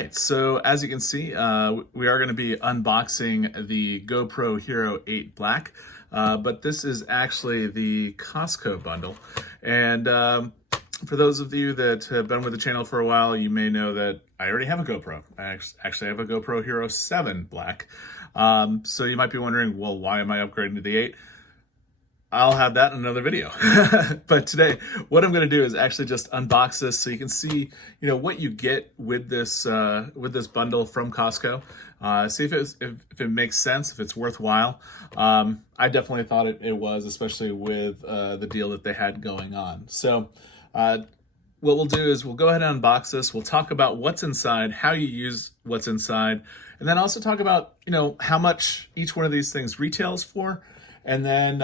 right, so as you can see, we are going to be unboxing the GoPro Hero 8 Black, but this is actually the Costco bundle. And for those of you that have been with the channel for a while, you may know that I already have a GoPro. I actually have a GoPro Hero 7 Black. So you might be wondering, well, why am I upgrading to the 8? I'll have that in another video. But today, what I'm going to do is actually just unbox this so you can see, what you get with this bundle from Costco. See if it makes sense, if it's worthwhile. I definitely thought it was, especially with the deal that they had going on. So what we'll do is we'll go ahead and unbox this. We'll talk about what's inside, how you use what's inside, and then also talk about, how much each one of these things retails for. And then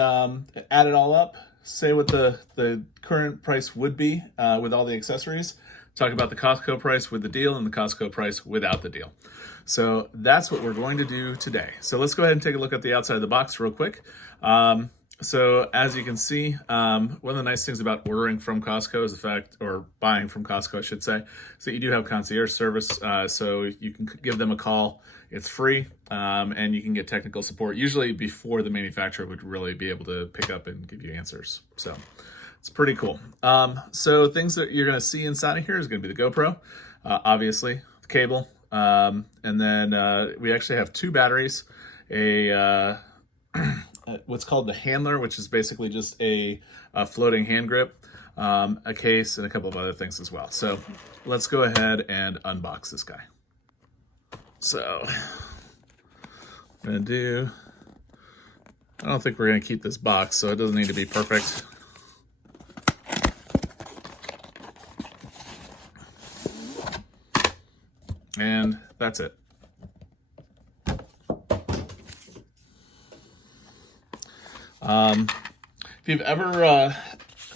add it all up, say what the current price would be with all the accessories, talk about the Costco price with the deal and the Costco price without the deal. So that's what we're going to do today. So let's go ahead and take a look at the outside of the box real quick. So as you can see, one of the nice things about ordering from Costco is the fact, or buying from Costco, I should say, is that you do have concierge service. So you can give them a call. It's free, and you can get technical support, usually before the manufacturer would really be able to pick up and give you answers. So it's pretty cool. So things that you're going to see inside of here is going to be the GoPro, obviously, the cable, and then we actually have two batteries, what's called the handler, which is basically just a floating hand grip, a case, and a couple of other things as well. So let's go ahead and unbox this guy. So I'm gonna do, I don't think we're gonna keep this box, so it doesn't need to be perfect. And that's it. If you've ever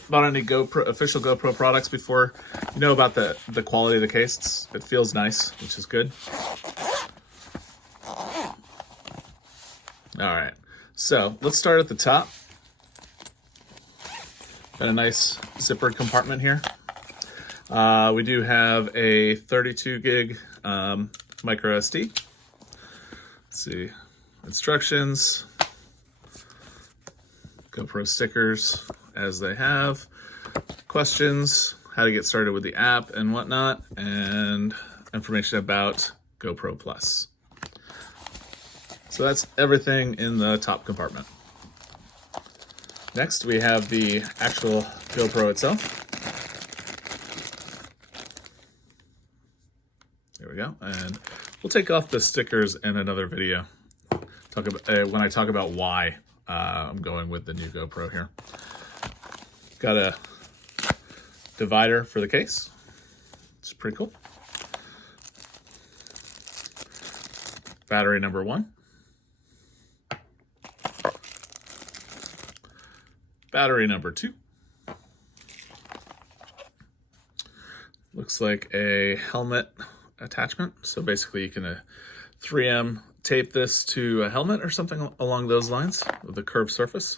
bought any official GoPro products before, you know about the quality of the case. It feels nice, which is good. All right, so let's start at the top. Got a nice zippered compartment here. We do have a 32 gig micro SD. Let's see, instructions, GoPro stickers as they have, questions, how to get started with the app and whatnot, and information about GoPro Plus. So that's everything in the top compartment. Next, we have the actual GoPro itself. There we go. And we'll take off the stickers in another video. When I talk about why I'm going with the new GoPro here. Got a divider for the case. It's pretty cool. Battery number 1. Battery number 2. Looks like a helmet attachment. So basically you can 3M tape this to a helmet or something along those lines with a curved surface.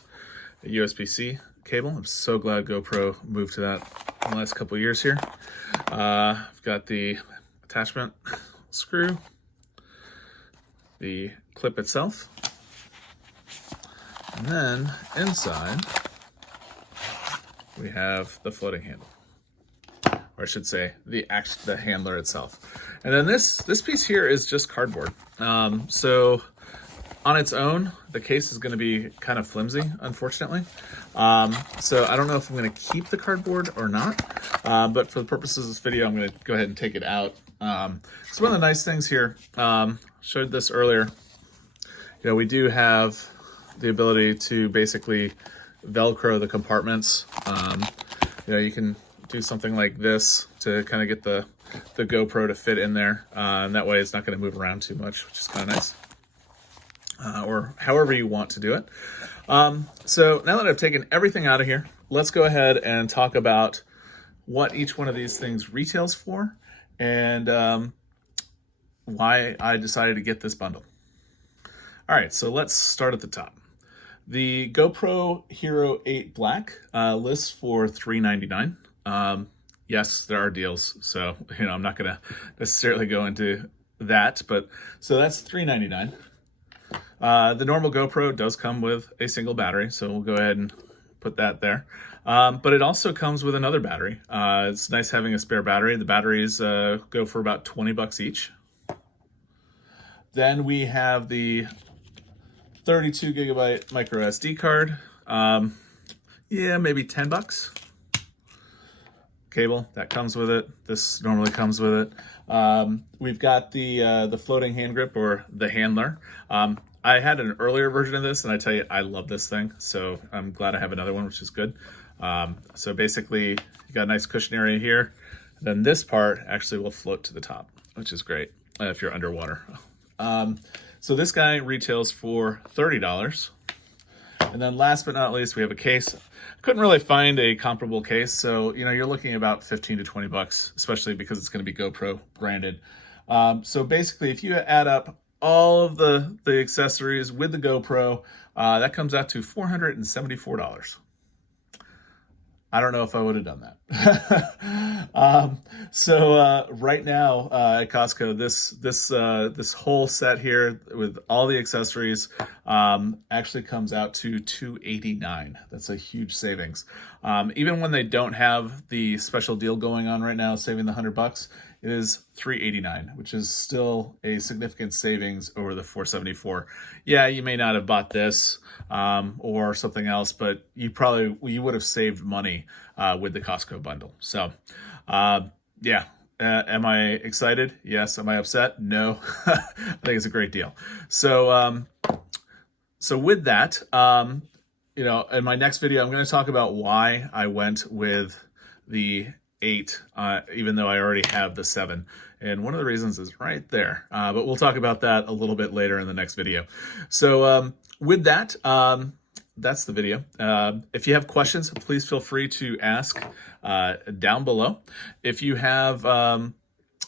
A USB-C cable. I'm so glad GoPro moved to that in the last couple of years here. I've got the attachment screw, the clip itself, and then inside we have the floating handle, or I should say the handler itself. And then this piece here is just cardboard. So on its own, the case is going to be kind of flimsy, unfortunately. So I don't know if I'm going to keep the cardboard or not, but for the purposes of this video, I'm going to go ahead and take it out. So one of the nice things here, showed this earlier, we do have the ability to basically Velcro the compartments. You can do something like this to kind of get the GoPro to fit in there. And that way it's not going to move around too much, which is kind of nice. Or however you want to do it. So now that I've taken everything out of here, let's go ahead and talk about what each one of these things retails for and why I decided to get this bundle. All right, so let's start at the top. The GoPro Hero 8 Black lists for $399. yes, there are deals. So, I'm not going to necessarily go into that, but so that's $3.99. The normal GoPro does come with a single battery, so we'll go ahead and put that there. But it also comes with another battery. It's nice having a spare battery. The batteries go for about 20 bucks each. Then we have the 32 gigabyte micro SD card. Yeah, maybe 10 bucks. Cable, that comes with it. This normally comes with it. We've got the floating hand grip, or the handler. I had an earlier version of this, and I tell you, I love this thing. So I'm glad I have another one, which is good. So basically, you got a nice cushion area here. Then this part actually will float to the top, which is great if you're underwater. So this guy retails for $30. And then last but not least, we have a case. Couldn't really find a comparable case, so you're looking at about 15 to 20 bucks, especially because it's going to be GoPro branded. So basically, if you add up all of the accessories with the GoPro, that comes out to $474. I don't know if I would have done that. So right now at Costco, this whole set here with all the accessories actually comes out to $289. That's a huge savings. Even when they don't have the special deal going on right now, saving the $100, it is $389, which is still a significant savings over the $474. Yeah, you may not have bought this or something else, but you would have saved money with the Costco bundle. So, yeah. Am I excited? Yes. Am I upset? No. I think it's a great deal. So, so with that, in my next video, I'm going to talk about why I went with the 8, even though I already have the 7. And one of the reasons is right there. But we'll talk about that a little bit later in the next video. So with that, that's the video. If you have questions, please feel free to ask down below. If you have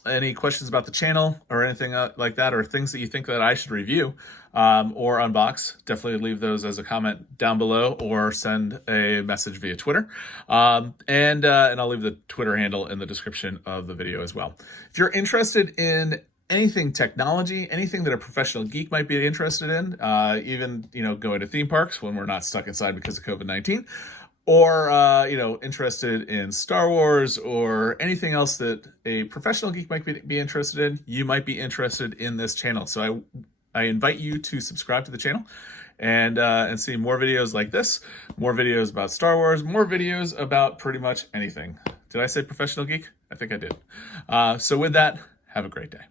any questions about the channel or anything like that, or things that you think that I should review or unbox, definitely leave those as a comment down below, or send a message via Twitter. And I'll leave the Twitter handle in the description of the video as well. If you're interested in anything technology, anything that a professional geek might be interested in, even going to theme parks when we're not stuck inside because of COVID-19, or interested in Star Wars or anything else that a professional geek might be interested in, you might be interested in this channel. So I invite you to subscribe to the channel and see more videos like this, more videos about Star Wars, more videos about pretty much anything. Did I say professional geek? I think I did. So with that, have a great day.